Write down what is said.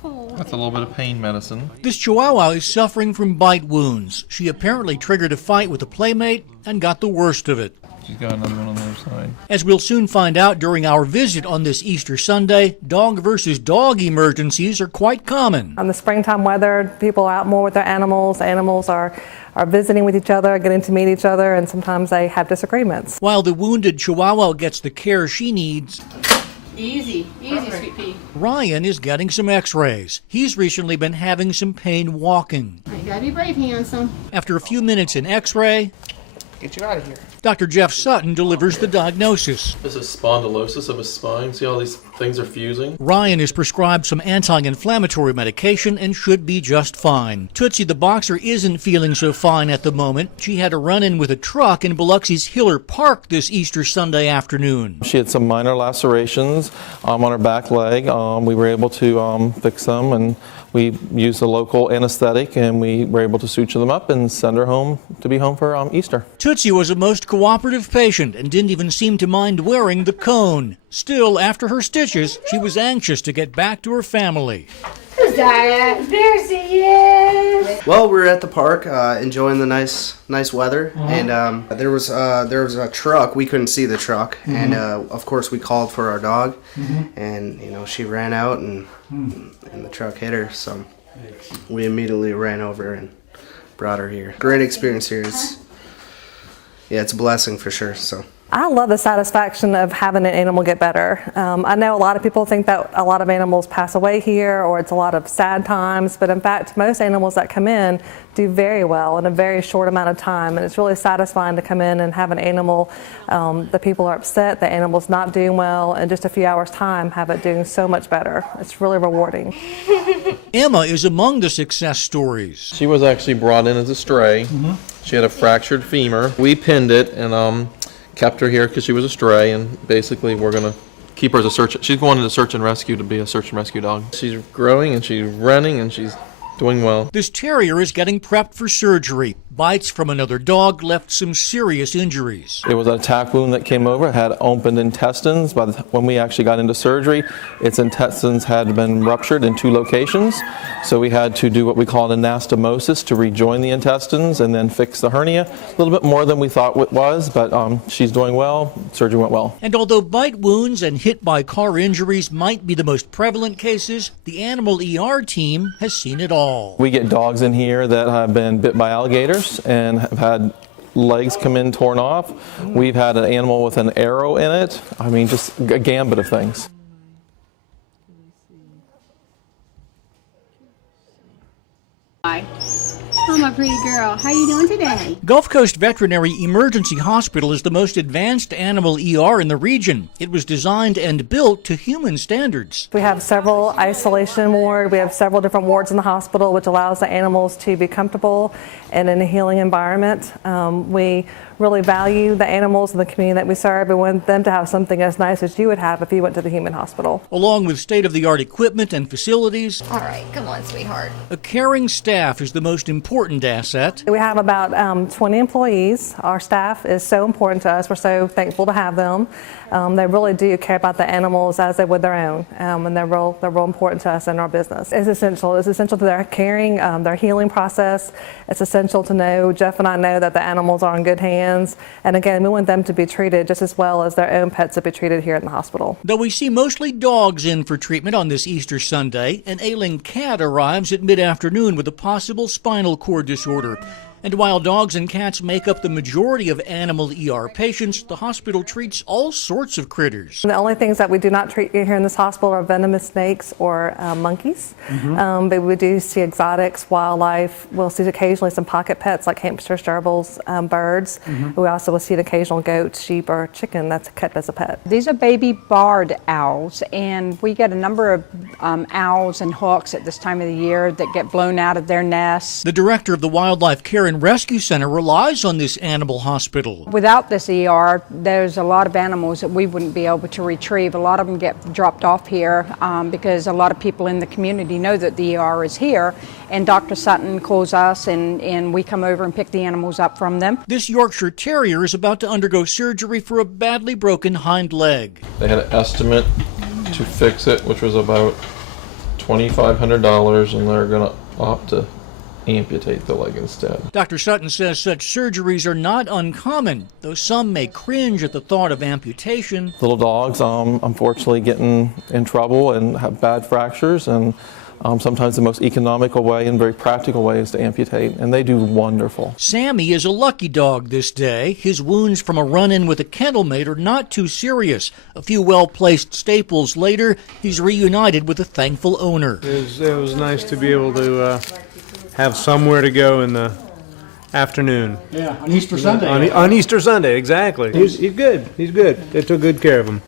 cold. That's a little bit of pain medicine. This Chihuahua is suffering from bite wounds. She apparently triggered a fight with a playmate and got the worst of it. She's got another one on the other side. As we'll soon find out during our visit on this Easter Sunday, dog versus dog emergencies are quite common. On the springtime weather, people are out more with their animals. Animals are visiting with each other, getting to meet each other, and sometimes they have disagreements. While the wounded Chihuahua gets the care she needs, Easy, sweet pea. Ryan is getting some x-rays. He's recently been having some pain walking. You gotta be brave, handsome. After a few minutes in x-ray, Get you out of here. Dr. Jeff Sutton delivers the diagnosis. This is spondylosis of his spine. See all these things are fusing? Ryan is prescribed some anti-inflammatory medication and should be just fine. Tootsie the boxer isn't feeling so fine at the moment. She had a run-in with a truck in Biloxi's Hiller Park this Easter Sunday afternoon. She had some minor lacerations on her back leg. We were able to fix them, and we used a local anesthetic, and we were able to suture them up and send her home to be home for Easter. Tootsie was a most cooperative patient and didn't even seem to mind wearing the cone. Still, after her stitches, she was anxious to get back to her family. Who's that? There she is. Well, we're at the park enjoying the nice weather, and there was a truck. We couldn't see the truck, and of course we called for our dog, and she ran out and the truck hit her. So we immediately ran over and brought her here. Great experience here. It's a blessing for sure. So. I love the satisfaction of having an animal get better. I know a lot of people think that a lot of animals pass away here, or it's a lot of sad times, but in fact most animals that come in do very well in a very short amount of time, and it's really satisfying to come in and have an animal, the people are upset, the animal's not doing well, in just a few hours time have it doing so much better. It's really rewarding. Emma is among the success stories. She was actually brought in as a stray. She had a fractured femur. We pinned it and kept her here because she was a stray, and basically we're going to keep her as a search. She's going into search and rescue to be a search and rescue dog. She's growing and she's running and she's doing well. This terrier is getting prepped for surgery. Bites from another dog left some serious injuries. It was an attack wound that came over. It had opened intestines. When we actually got into surgery, its intestines had been ruptured in 2 locations. So we had to do what we call an anastomosis to rejoin the intestines and then fix the hernia. A little bit more than we thought it was, but she's doing well. Surgery went well. And although bite wounds and hit by car injuries might be the most prevalent cases, the animal ER team has seen it all. We get dogs in here that have been bit by alligators and have had legs come in torn off. We've had an animal with an arrow in it. I mean, just a gambit of things. Oh, my pretty girl. How you doing today? Gulf Coast Veterinary Emergency Hospital is the most advanced animal ER in the region. It was designed and built to human standards. We have several isolation wards. We have several different wards in the hospital, which allows the animals to be comfortable and in a healing environment. We really value the animals in the community that we serve. We want them to have something as nice as you would have if you went to the human hospital. Along with state-of-the-art equipment and facilities, All right, come on, sweetheart. a caring staff is the most important asset. We have about 20 employees. Our staff is so important to us. We're so thankful to have them. They really do care about the animals as they would their own, and they're real important to us in our business. It's essential. It's essential to their caring, their healing process. It's essential to know, Jeff and I know, that the animals are in good hands. And again, we want them to be treated just as well as their own pets to be treated here in the hospital. Though we see mostly dogs in for treatment on this Easter Sunday, an ailing cat arrives at mid-afternoon with a possible spinal cord disorder. And while dogs and cats make up the majority of animal ER patients, the hospital treats all sorts of critters. The only things that we do not treat here in this hospital are venomous snakes or monkeys. But we do see exotics, wildlife. We'll see occasionally some pocket pets like hamsters, gerbils, birds. We also will see an occasional goat, sheep, or chicken that's kept as a pet. These are baby barred owls, and we get a number of owls and hawks at this time of the year that get blown out of their nests. The director of the Wildlife Care and Rescue Center relies on this animal hospital. Without this ER, there's a lot of animals that we wouldn't be able to retrieve. A lot of them get dropped off here because a lot of people in the community know that the ER is here, and Dr. Sutton calls us and we come over and pick the animals up from them. This Yorkshire Terrier is about to undergo surgery for a badly broken hind leg. They had an estimate to fix it, which was about $2,500, and they're going to opt to amputate the leg instead. Dr. Sutton says such surgeries are not uncommon, though some may cringe at the thought of amputation. Little dogs, unfortunately, getting in trouble and have bad fractures, and sometimes the most economical way and very practical way is to amputate, and they do wonderful. Sammy is a lucky dog this day. His wounds from a run-in with a kennel mate are not too serious. A few well-placed staples later, he's reunited with a thankful owner. It was nice to be able to have somewhere to go in the afternoon. Yeah, on Easter Sunday. On Easter Sunday, exactly. He's good. He's good. They took good care of him.